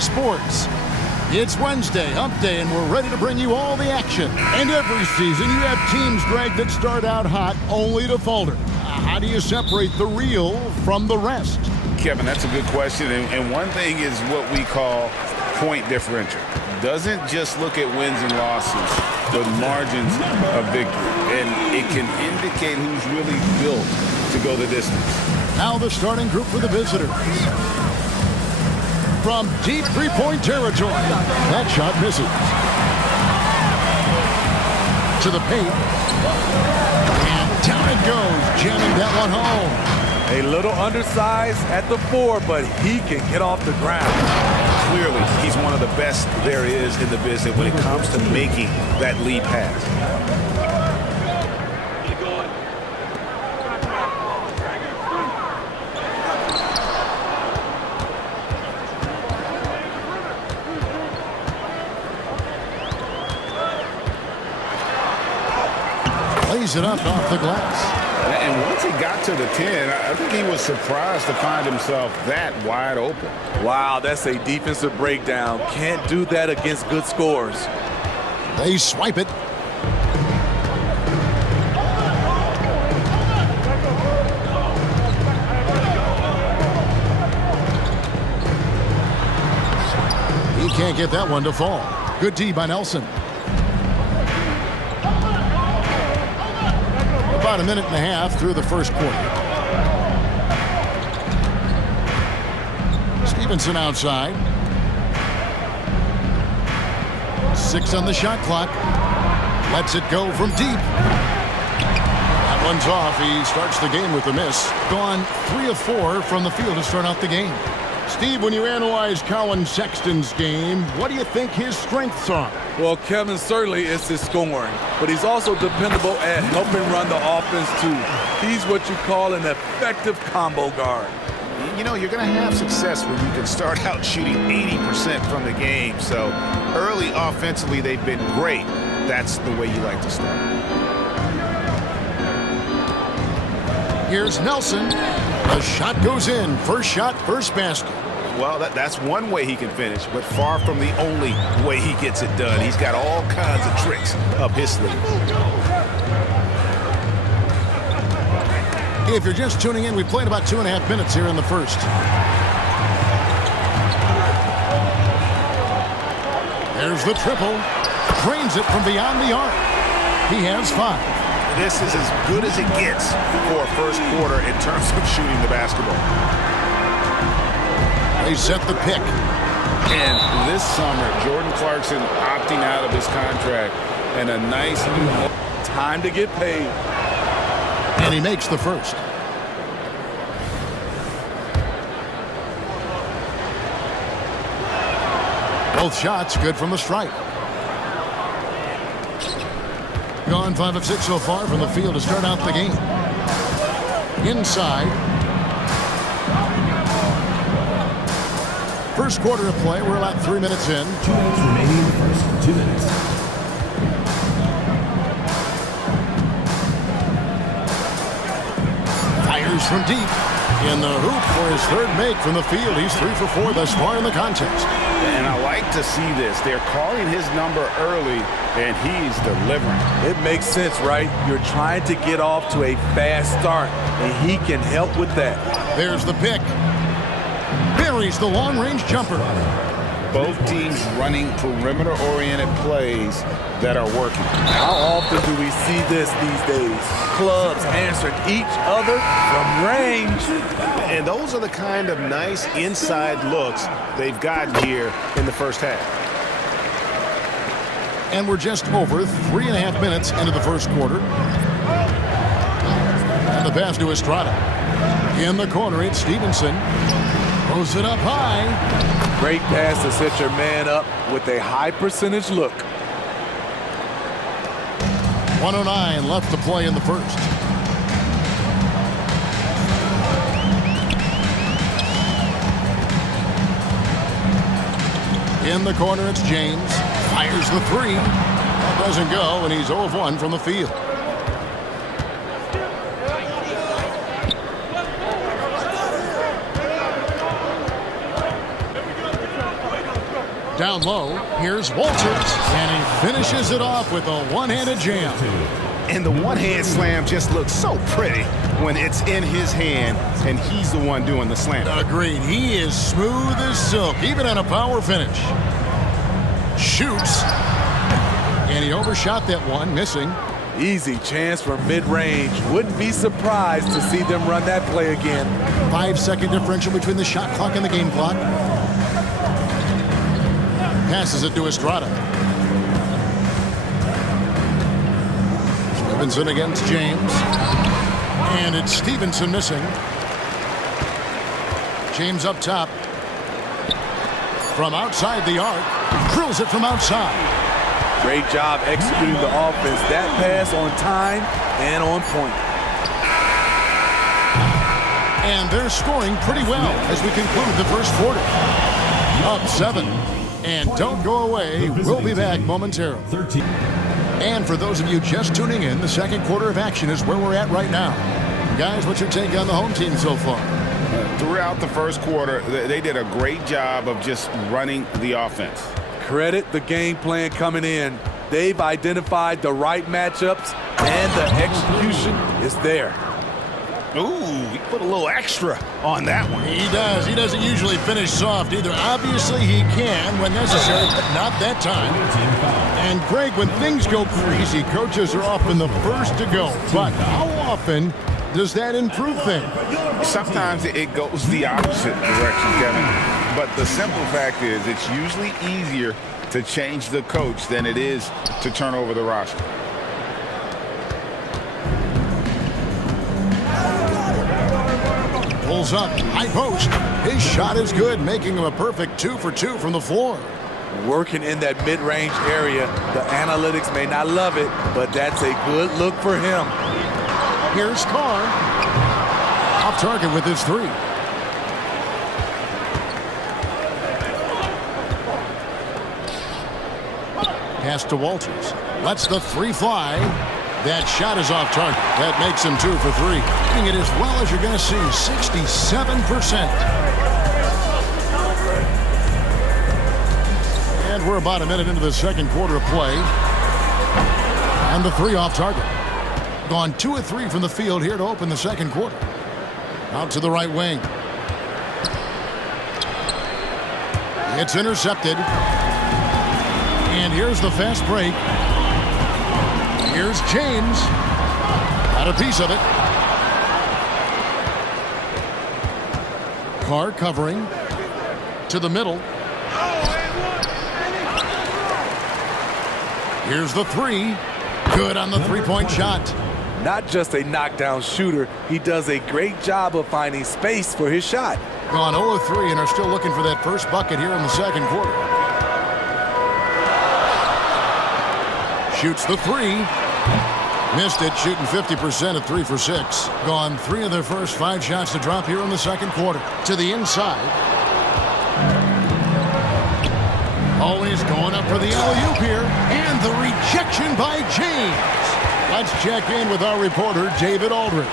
Sports. It's Wednesday, hump day, and we're ready to bring you all the action. And every season, you have teams, Greg, that start out hot only to falter. How do you separate the real from the rest? Kevin, that's a good question. And one thing is what we call point differential. Doesn't just look at wins and losses, but margins of victory. And it can indicate who's really built to go the distance. Now the starting group for the visitors. From deep three-point territory, that shot misses. To the paint. And down it goes, jamming that one home. A little undersized at the 4, but he can get off the ground. Clearly, he's one of the best there is in the business when it comes to making that lead pass. Lays it up off the glass. And once he got to the 10, I think he was surprised to find himself that wide open. Wow, that's a defensive breakdown. Can't do that against good scores. They swipe it. He can't get that one to fall. Good D by Nelson. About a minute and a half through the first quarter. Stevenson outside. 6 on the shot clock. Lets it go from deep. That one's off. He starts the game with a miss. Gone 3 of 4 from the field to start out the game. Steve, when you analyze Colin Sexton's game, what do you think his strengths are? Well, Kevin, certainly it's his scoring, but he's also dependable at helping run the offense, too. He's what you call an effective combo guard. You know, you're going to have success when you can start out shooting 80% from the game. So early offensively, they've been great. That's the way you like to start. Here's Nelson. The shot goes in. First shot, first basket. Well, that's one way he can finish, but far from the only way he gets it done. He's got all kinds of tricks up his sleeve. If you're just tuning in, we played about 2.5 minutes here in the first. There's the triple. Drains it from beyond the arc. He has 5. This is as good as it gets for a first quarter in terms of shooting the basketball. They set the pick. And this summer, Jordan Clarkson opting out of his contract and a nice new time to get paid. And he makes the first. Both shots good from the stripe. Gone 5 of 6 so far from the field to start out the game. Inside. First quarter of play. We're about 3 minutes in. 2 minutes remaining in the first. 2 minutes. Fires from deep. In the hoop for his third make from the field. He's 3 for 4 thus far in the contest. And I like to see this. They're calling his number early, and he's delivering. It makes sense, right? You're trying to get off to a fast start, and he can help with that. There's the pick. Buries the long-range jumper. Both teams running perimeter-oriented plays that are working. How often do we see this these days? Clubs answering each other from range. And those are the kind of nice inside looks they've gotten here in the first half. And we're just over 3.5 minutes into the first quarter. And the pass to Estrada. In the corner, it's Stevenson. Throws it up high. Great pass to set your man up with a high percentage look. 1:09 left to play in the first. In the corner, it's James. Fires the 3. That doesn't go, and he's 0 of 1 from the field. Down low, here's Walters, and he finishes it off with a one-handed jam. And the one-hand slam just looks so pretty when it's in his hand and he's the one doing the slam. Agreed. He is smooth as silk, even on a power finish. Shoots. And he overshot that one, missing. Easy chance for mid-range. Wouldn't be surprised to see them run that play again. 5-second differential between the shot clock and the game clock. Passes it to Estrada. Stevenson against James. And it's Stevenson missing. James up top. From outside the arc. Drills it from outside. Great job executing the offense. That pass on time and on point. And they're scoring pretty well as we conclude the first quarter. Up 7. And don't go away. We'll be back momentarily. 13. And for those of you just tuning in, the second quarter of action is where we're at right now. Guys, what's your take on the home team so far? Throughout the first quarter, they did a great job of just running the offense. Credit the game plan coming in. They've identified the right matchups, and the execution is there. Ooh, he put a little extra on that one. He does. He doesn't usually finish soft either. Obviously, he can when necessary, but not that time. And, Greg, when things go crazy, coaches are often the first to go. But how often does that improve things? Sometimes it goes the opposite direction, Kevin. But the simple fact is it's usually easier to change the coach than it is to turn over the roster. Pulls up, high post. His shot is good, making him a perfect 2 for 2 from the floor. Working in that mid-range area. The analytics may not love it, but that's a good look for him. Here's Carr. Off target with his 3. Pass to Walters. Lets the 3 fly. That shot is off target. That makes him 2 for 3. Hitting it as well as you're going to see, 67%. And we're about a minute into the second quarter of play. And the 3 off target. Gone 2 of 3 from the field here to open the second quarter. Out to the right wing. It's intercepted. And here's the fast break. Here's James. Got a piece of it. Carr covering. To the middle. Here's the 3. Good on the 3-point shot. Not just a knockdown shooter, he does a great job of finding space for his shot. Gone 0 of 3 and are still looking for that first bucket here in the second quarter. Shoots the 3. Missed it, shooting 50% at 3 for 6. Gone 3 of their first 5 shots to drop here in the second quarter. To the inside. Always going up for the alley-oop here. And the rejection by James. Let's check in with our reporter, David Aldridge.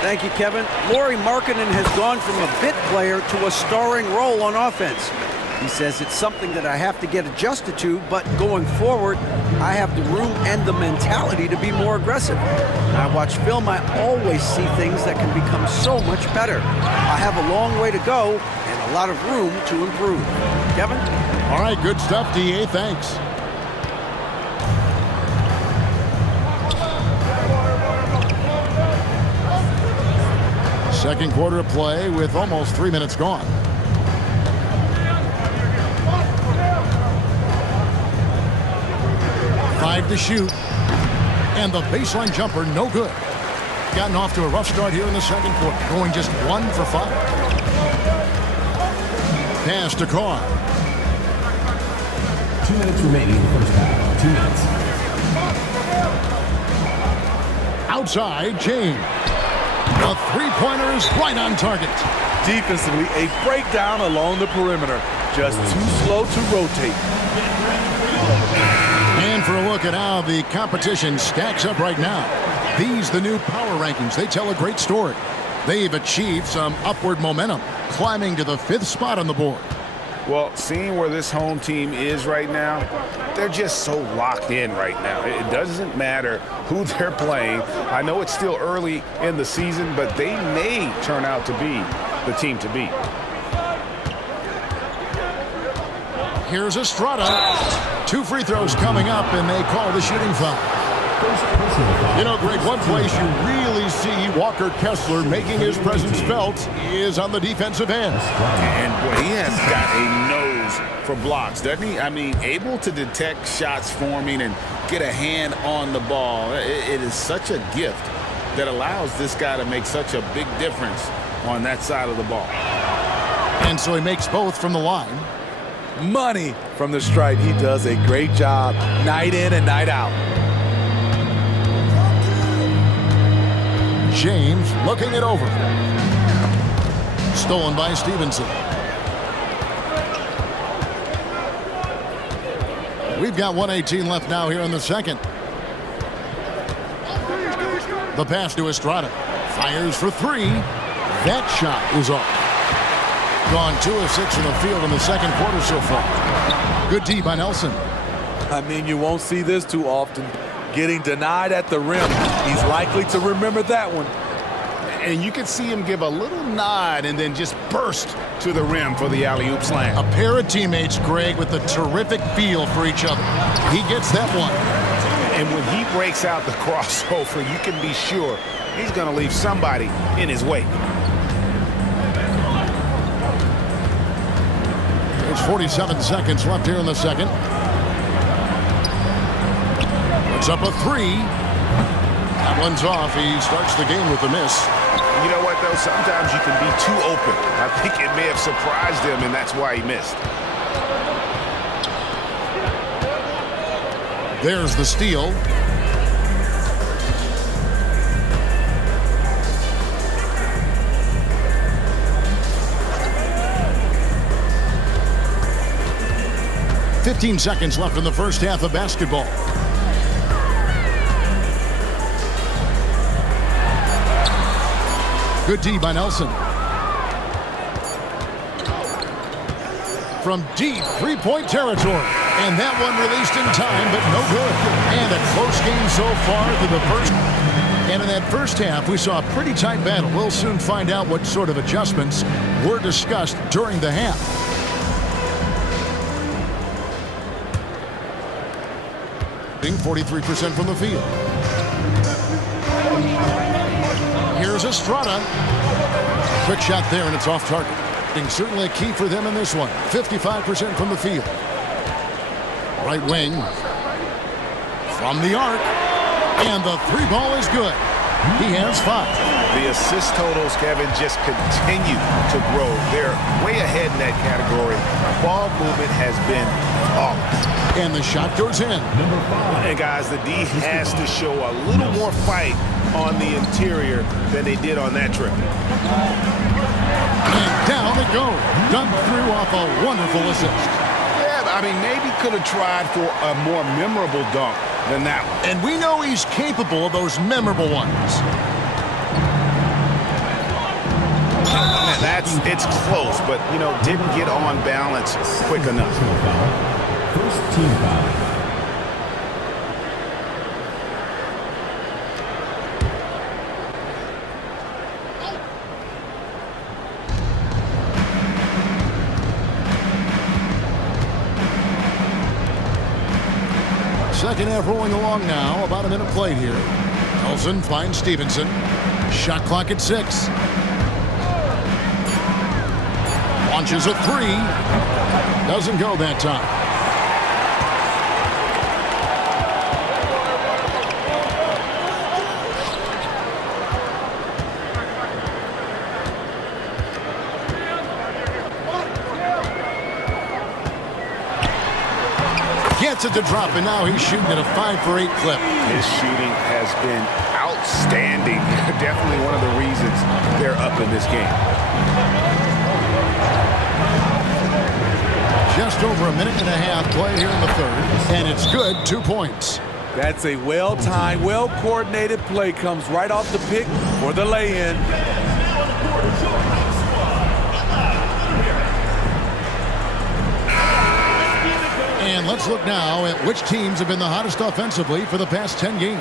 Thank you, Kevin. Lauri Markkanen has gone from a bit player to a starring role on offense. He says it's something that I have to get adjusted to, but going forward, I have the room and the mentality to be more aggressive. When I watch film, I always see things that can become so much better. I have a long way to go and a lot of room to improve. Kevin? All right, good stuff, DA. Thanks. Second quarter of play with almost 3 minutes gone. Five to shoot. And the baseline jumper, no good. Gotten off to a rough start here in the second quarter. Going just 1 for 5. Pass to Carr. 2 minutes remaining in the first half. 2 minutes. Outside, James. The three-pointer is right on target. Defensively, a breakdown along the perimeter. Just too slow to rotate. And for a look at how the competition stacks up right now. These, the new power rankings, they tell a great story. They've achieved some upward momentum, climbing to the 5th spot on the board. Well, seeing where this home team is right now, they're just so locked in right now. It doesn't matter who they're playing. I know it's still early in the season, but they may turn out to be the team to beat. Here's Estrada. 2 free throws coming up, and they call the shooting foul. You know, Greg, one place you really see Walker Kessler making his presence felt is on the defensive end. And boy, he has got a nose for blocks, doesn't he? I mean, able to detect shots forming and get a hand on the ball. It is such a gift that allows this guy to make such a big difference on that side of the ball. And so he makes both from the line. Money from the stripe. He does a great job night in and night out. James looking it over. Stolen by Stevenson. We've got 1:18 left now here in the second. The pass to Estrada. Fires for 3. That shot is off. Gone 2 of 6 in the field in the second quarter so far. Good D by Nelson. I mean, you won't see this too often. Getting denied at the rim. He's likely to remember that one. And you can see him give a little nod and then just burst to the rim for the alley-oop slam. A pair of teammates, Greg, with a terrific feel for each other. He gets that one. And when he breaks out the crossover, you can be sure he's going to leave somebody in his wake. There's 47 seconds left here in the second. It's up a 3. That one's off. He starts the game with a miss. You know what, though? Sometimes you can be too open. I think it may have surprised him, and that's why he missed. There's the steal. $15 seconds left in the first half of basketball. Good D by Nelson. From deep three-point territory. And that one released in time, but no good. And a close game so far through the first. And in that first half, we saw a pretty tight battle. We'll soon find out what sort of adjustments were discussed during the half. Being 43% from the field. Here's Estrada. Quick shot there, and it's off target. Being certainly a key for them in this one. 55% from the field. Right wing. From the arc. And the 3 ball is good. He has 5. The assist totals, Kevin, just continue to grow. They're way ahead in that category. Ball movement has been flawless. And the shot goes in. And guys, the D has to show a little more fight on the interior than they did on that trip. And down it goes. Dunked through off a wonderful assist. Yeah, I mean, maybe could have tried for a more memorable dunk than that one. And we know he's capable of those memorable ones. It's close, but, you know, didn't get on balance quick enough. First team foul. Second half rolling along now. About a minute played here. Nelson finds Stevenson. Shot clock at 6. Launches a 3. Doesn't go that time. Gets it to drop, and now he's shooting at a 5 for 8 clip. His shooting has been outstanding. Definitely one of the reasons they're up in this game. Just over a minute and a half played here in the third, and it's good. 2 points. That's a well-timed, well-coordinated play. Comes right off the pick for the lay-in. let's look now at which teams have been the hottest offensively for the past 10 games.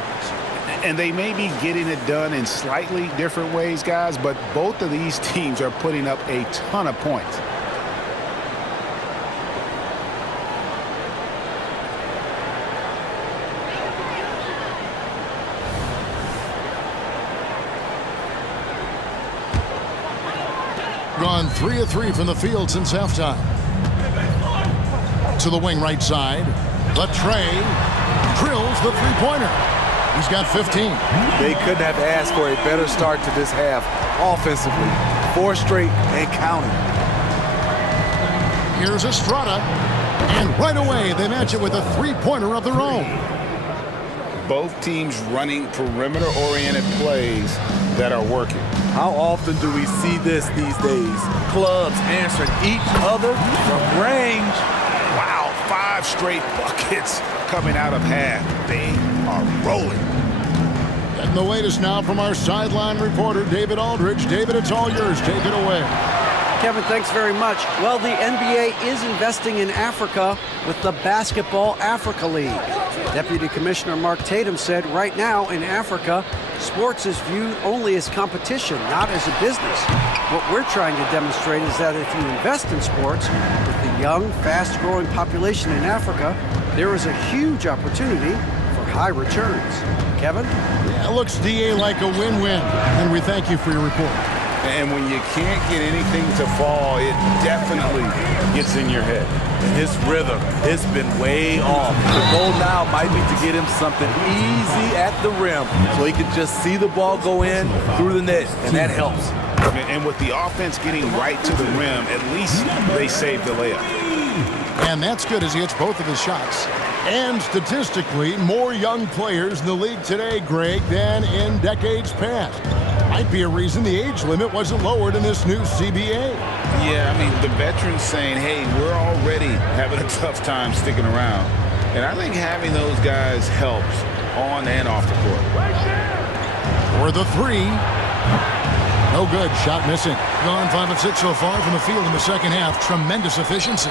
And they may be getting it done in slightly different ways, guys, but both of these teams are putting up a ton of points. Gone 3 of 3 from the field since halftime. To the wing right side. Latrey drills the three-pointer. He's got 15. They couldn't have asked for a better start to this half offensively. 4 straight and counting. Here's Estrada. And right away, they match it with a three-pointer of their own. Both teams running perimeter-oriented plays that are working. How often do we see this these days? Clubs answering each other from range. Wow, 5 straight buckets coming out of half. They are rolling. Getting the latest now from our sideline reporter, David Aldridge. David, it's all yours. Take it away. Kevin, thanks very much. Well, the NBA is investing in Africa with the Basketball Africa League. Deputy Commissioner Mark Tatum said right now in Africa, sports is viewed only as competition, not as a business. What we're trying to demonstrate is that if you invest in sports with the young, fast-growing population in Africa, there is a huge opportunity for high returns. Kevin? Yeah, it looks, DA, like a win-win. And we thank you for your report. And when you can't get anything to fall, it definitely gets in your head. And his rhythm, it's been way off. The goal now might be to get him something easy at the rim so he can just see the ball go in through the net, and that helps. And with the offense getting right to the rim, at least they saved the layup. And that's good as he hits both of his shots. And statistically, more young players in the league today, Greg, than in decades past. Might be a reason the age limit wasn't lowered in this new CBA. Yeah, I mean, the veterans saying, hey, we're already having a tough time sticking around. And I think having those guys helps on and off the court. For the three. No good. Shot missing. Gone 5 of 6 so far from the field in the second half. Tremendous efficiency.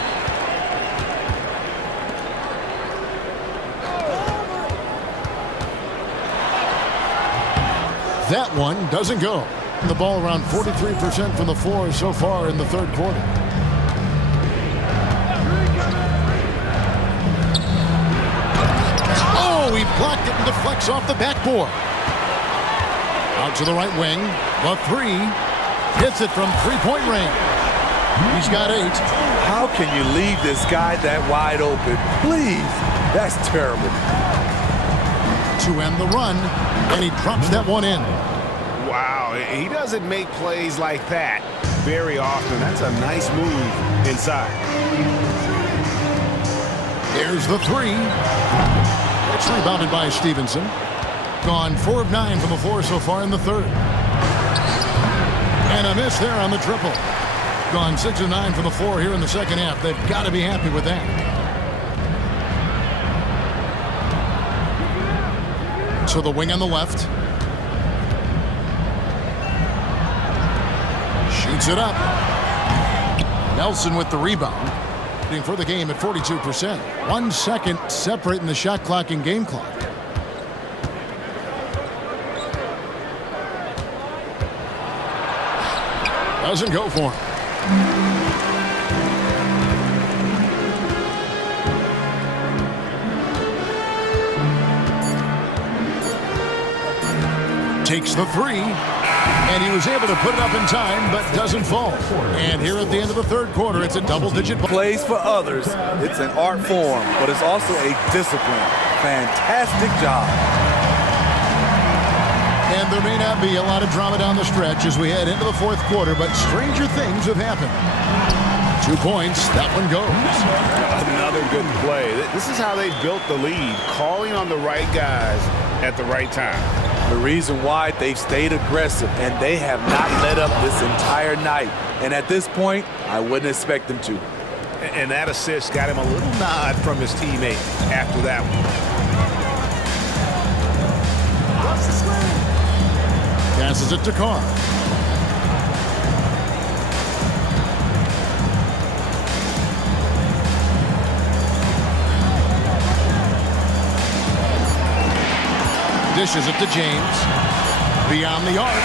That one doesn't go. The ball around 43% from the floor so far in the third quarter. Oh, he blocked it and deflects off the backboard. Out to the right wing. The three. Hits it from three-point range. He's got 8. How can you leave this guy that wide open? Please. That's terrible. To end the run, and he drops that one in. Wow, he doesn't make plays like that very often. That's a nice move inside. There's the three. It's rebounded by Stevenson. Gone 4 of 9 from the floor so far in the third. And a miss there on the triple. Gone 6 of 9 from the floor here in the second half. They've got to be happy with that. To the wing on the left. Shoots it up. Nelson with the rebound. For the game at 42%. 1 second separating the shot clock and game clock. Doesn't go for him. Takes the three, and he was able to put it up in time, but doesn't fall. And here at the end of the third quarter, it's a double-digit. Plays for others. It's an art form, but it's also a discipline. Fantastic job. And there may not be a lot of drama down the stretch as we head into the fourth quarter, but stranger things have happened. 2 points, that one goes. Another good play. This is how they built the lead, calling on the right guys at the right time. The reason why they've stayed aggressive, and they have not let up this entire night. And at this point, I wouldn't expect them to. And that assist got him a little nod from his teammate after that one. Passes it to Carr. dishes it to James. Beyond the arc.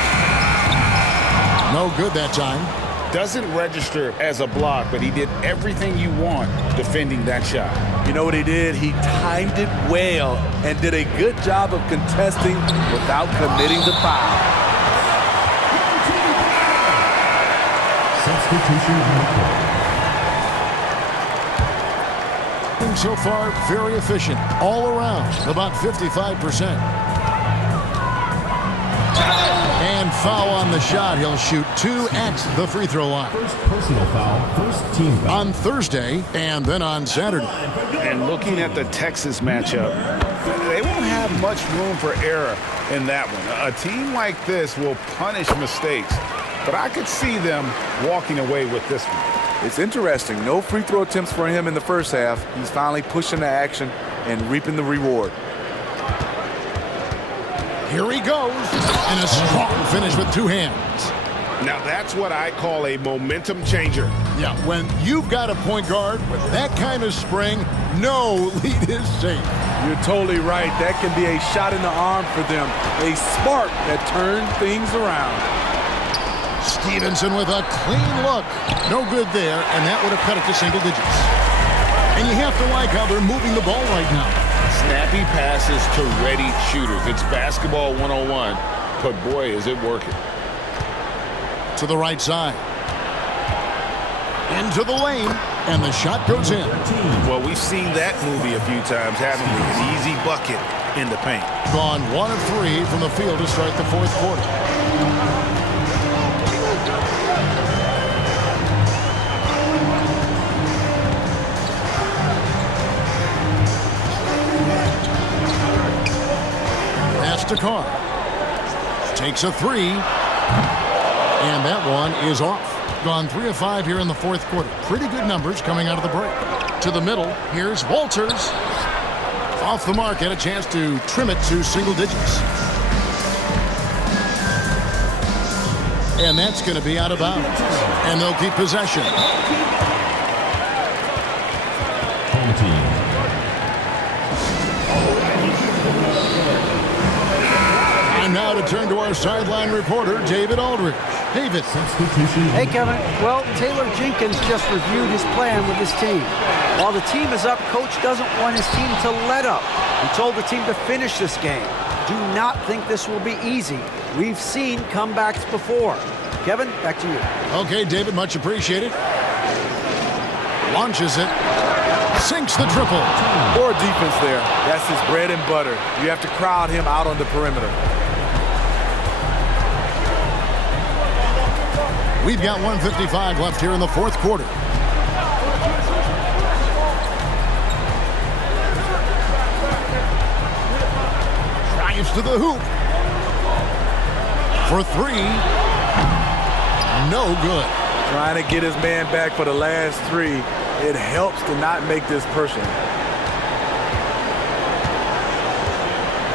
No good that time. Doesn't register as a block, but he did everything you want defending that shot. You know what he did? He timed it well and did a good job of contesting without committing the foul. Substitution on the court. So far, very efficient all around, about 55%. And foul on the shot. He'll shoot 2 at the free throw line. First personal foul, first team foul. On Thursday and then on Saturday. And looking at the Texas matchup, they won't have much room for error in that one. A team like this will punish mistakes, but I could see them walking away with this one. It's interesting. No free throw attempts for him in the first half. He's finally pushing the action and reaping the reward. Here he goes. And a strong finish with 2 hands. Now that's what I call a momentum changer. Yeah, when you've got a point guard with that kind of spring, no lead is safe. You're totally right. That can be a shot in the arm for them. A spark that turned things around. Stevenson with a clean look. No good there, and that would have cut it to single digits. And you have to like how they're moving the ball right now. Snappy passes to ready shooters. It's basketball 101, but boy, is it working. To the right side. Into the lane, and the shot goes in. Well, we've seen that movie a few times, haven't we? An easy bucket in the paint. Gone 1 of 3 from the field to start the 4th quarter. To Carr. Takes a 3. And that one is off. Gone 3 of 5 here in the 4th quarter. Pretty good numbers coming out of the break. To the middle. Here's Walters. Off the mark. Had a chance to trim it to single digits. And that's going to be out of bounds. And they'll keep possession. Home team. Now to turn to our sideline reporter, David Aldridge. David. Substitution. Hey, Kevin. Well, Taylor Jenkins just reviewed his plan with his team. While the team is up, Coach doesn't want his team to let up. He told the team to finish this game. Do not think this will be easy. We've seen comebacks before. Kevin, back to you. Okay, David, much appreciated. Launches it. Sinks the triple. More defense there. That's his bread and butter. You have to crowd him out on the perimeter. We've got 1:55 left here in the 4th quarter. Drives to the hoop. For 3. No good. Trying to get his man back for the last 3. It helps to not make this personal.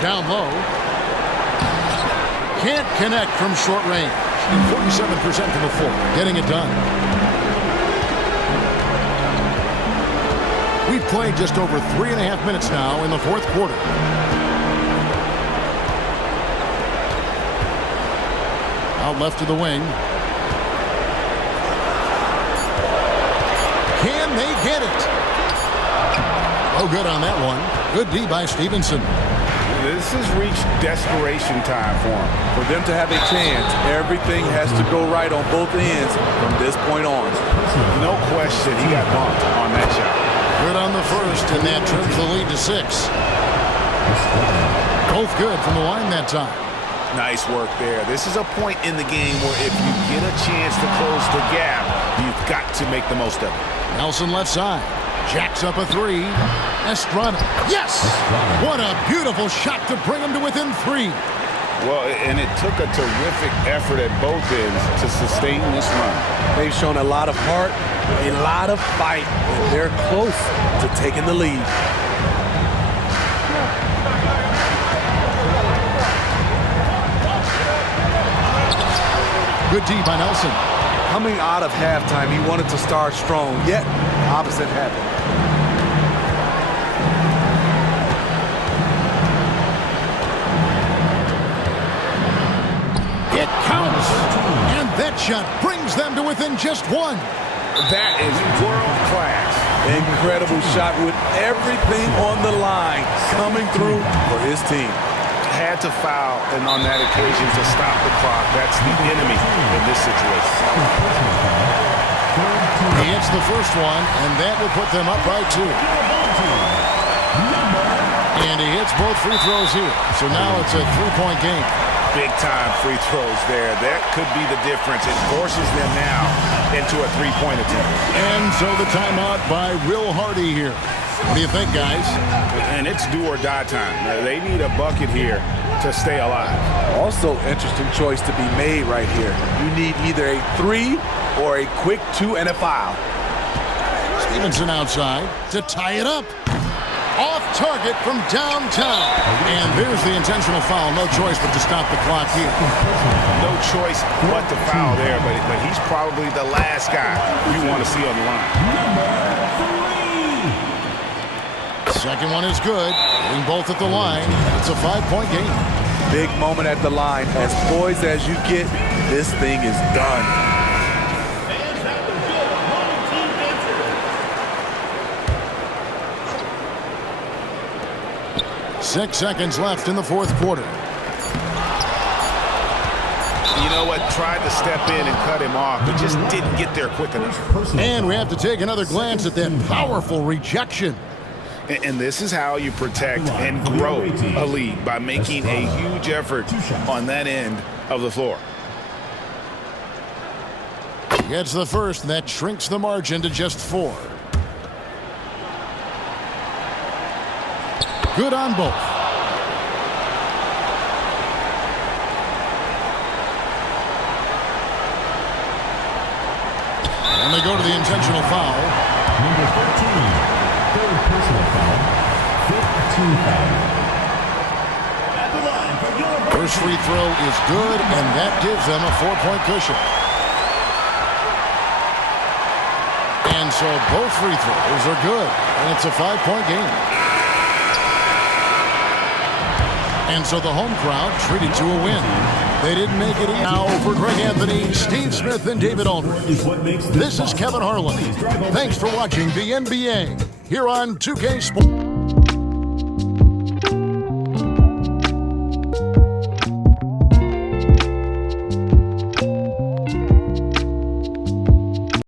Down low. Can't connect from short range. 47% from the floor. Getting it done. We've played just over 3.5 minutes now in the 4th quarter. Out left to the wing. Can they get it? Oh, good on that one. Good D by Stevenson. This has reached desperation time for him. For them to have a chance, everything has to go right on both ends from this point on. No question, he got bumped on that shot. Good on the first, and that trims the lead to 6. Both good from the line that time. Nice work there. This is a point in the game where if you get a chance to close the gap, you've got to make the most of it. Nelson left side. Jacks up a 3. Estrada. Yes! What a beautiful shot to bring him to within 3. Well, and it took a terrific effort at both ends to sustain this run. They've shown a lot of heart, a lot of fight, and they're close to taking the lead. Good D by Nelson. Coming out of halftime, he wanted to start strong, yet opposite happened. That shot brings them to within just one. That is world class. Incredible shot with everything on the line coming through for his team. Had to foul, and on that occasion to stop the clock. That's the enemy in this situation. He hits the first one, and that will put them up by 2. And he hits both free throws here. So now it's a 3-point game. Big-time free throws there. That could be the difference. It forces them now into a 3-point attempt. And so the timeout by Will Hardy here. What do you think, guys? And it's do or die time. They need a bucket here to stay alive. Also, interesting choice to be made right here. You need either a 3 or a quick 2 and a foul. Stevenson outside to tie it up. Off target from downtown. And there's the intentional foul. No choice but to stop the clock here. No choice but to foul there, but he's probably the last guy you want to see on the line. Second one is good. Hitting both at the line. It's a 5-point game. Big moment at the line. As poised as you get, this thing is done. Six seconds left in the fourth quarter. You know what? Tried to step in and cut him off, but just didn't get there quick enough. And we have to take another glance at that powerful rejection. And this is how you protect and grow a lead, by making a huge effort on that end of the floor. Gets the first, and that shrinks the margin to just 4. Good on both. And they go to the intentional foul. Number 13. Third personal foul. 5th team foul. First free throw is good, and that gives them a 4-point cushion. And so both free throws are good, and it's a 5-point game. And so the home crowd treated to a win. They didn't make it easy. Now for Greg Anthony, Steve Smith, and David Aldridge. This is Kevin Harlan. Thanks for watching the NBA here on 2K Sports.